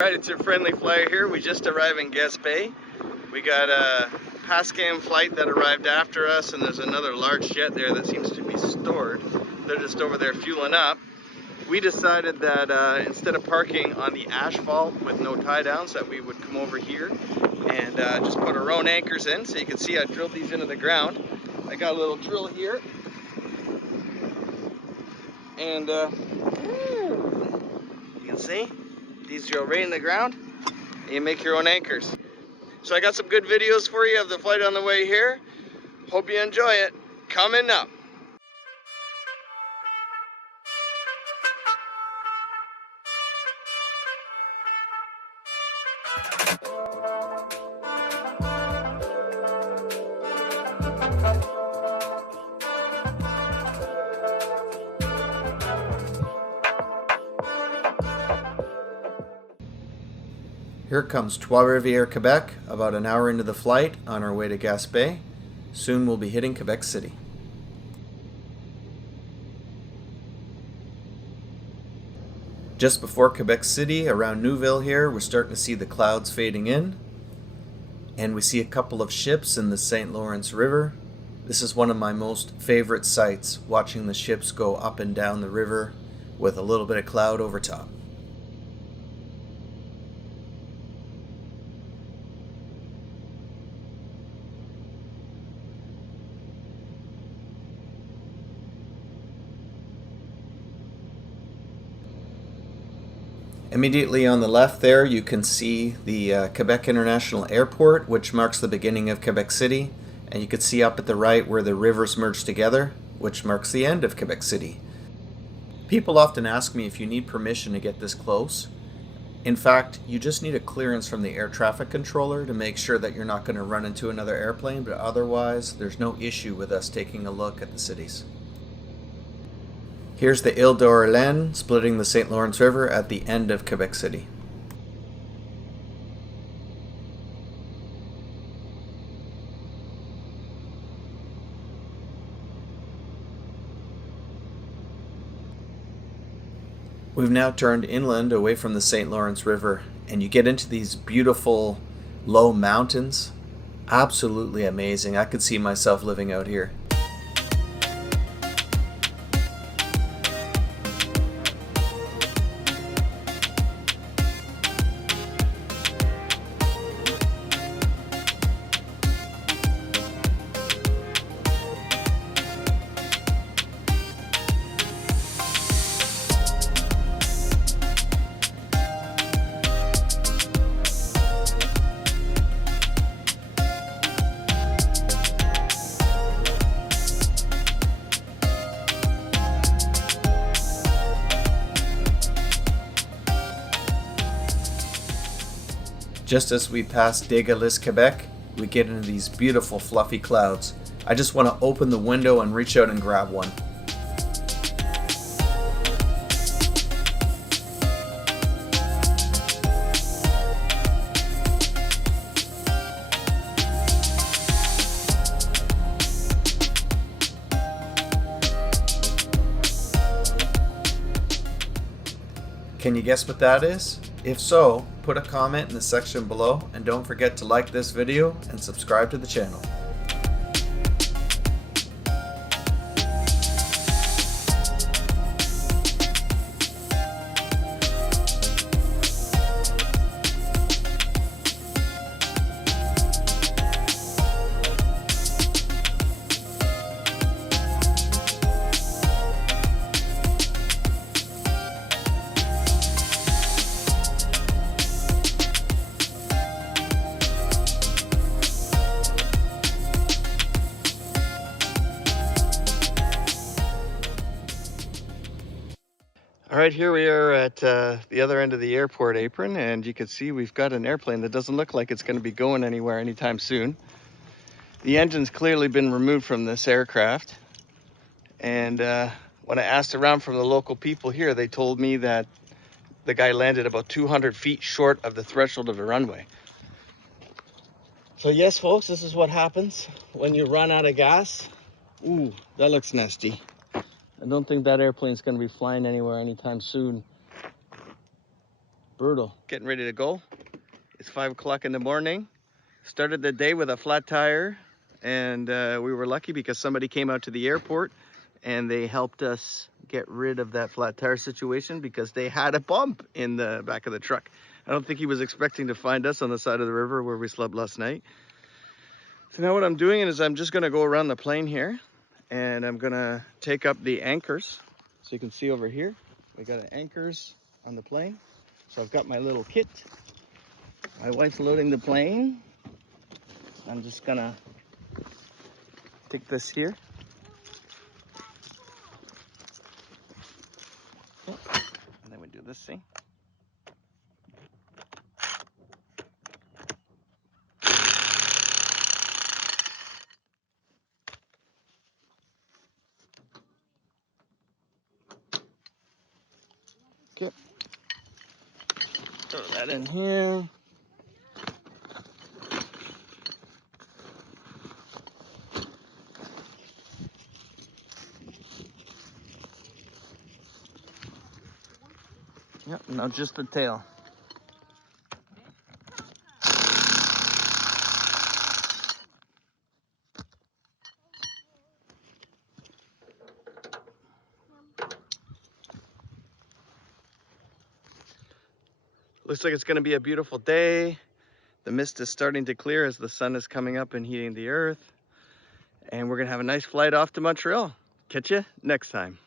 Alright, it's your friendly flyer here. We just arrived in Gaspesie. We got a Pascam flight that arrived after us, and there's another large jet there that seems to be stored. They're just over there fueling up. We decided that instead of parking on the asphalt with no tie downs, that we would come over here and just put our own anchors in. So you can see I drilled these into the ground. I got a little drill here, and you can see these drill right in the ground, and you make your own anchors. So I got some good videos for you of the flight on the way here. Hope you enjoy it. Coming up. Here comes Trois, Riviere, Quebec, about an hour into the flight on our way to Gaspesie. Soon we'll be hitting Quebec City. Just before Quebec City, around Neuville here, we're starting to see the clouds fading in. And we see a couple of ships in the St. Lawrence River. This is one of my most favorite sights, watching the ships go up and down the river with a little bit of cloud over top. Immediately on the left there, you can see the Quebec International Airport, which marks the beginning of Quebec City. And you can see up at the right where the rivers merge together, which marks the end of Quebec City. People often ask me if you need permission to get this close. In fact, you just need a clearance from the air traffic controller to make sure that you're not going to run into another airplane, but otherwise, there's no issue with us taking a look at the cities. Here's the Ile d'Orléans splitting the St. Lawrence River at the end of Quebec City. We've now turned inland away from the St. Lawrence River, and you get into these beautiful low mountains. Absolutely amazing. I could see myself living out here. Just as we pass Dégalis, Quebec, we get into these beautiful fluffy clouds. I just want to open the window and reach out and grab one. Can you guess what that is? If so, put a comment in the section below, and don't forget to like this video and subscribe to the channel. All right, here we are at the other end of the airport apron, and you can see we've got an airplane that doesn't look like it's going to be going anywhere anytime soon. The engine's clearly been removed from this aircraft, and when I asked around from the local people here, they told me that the guy landed about 200 feet short of the threshold of the runway. So yes, folks, this is what happens when you run out of gas. Ooh, that looks nasty. I don't think that airplane's going to be flying anywhere anytime soon. Brutal. Getting ready to go. It's 5 o'clock in the morning. Started the day with a flat tire, and we were lucky because somebody came out to the airport and they helped us get rid of that flat tire situation because they had a bump in the back of the truck. I don't think he was expecting to find us on the side of the river where we slept last night. So now what I'm doing is I'm just gonna go around the plane here, and I'm gonna take up the anchors. So you can see over here, we got anchors on the plane. So I've got my little kit. My wife's loading the plane. I'm just gonna take this here. And then we do this thing. Okay. Throw that in here. Yep, now just the tail. Looks like it's gonna be a beautiful day. The mist is starting to clear as the sun is coming up and heating the earth. And we're gonna have a nice flight off to Montreal. Catch you next time.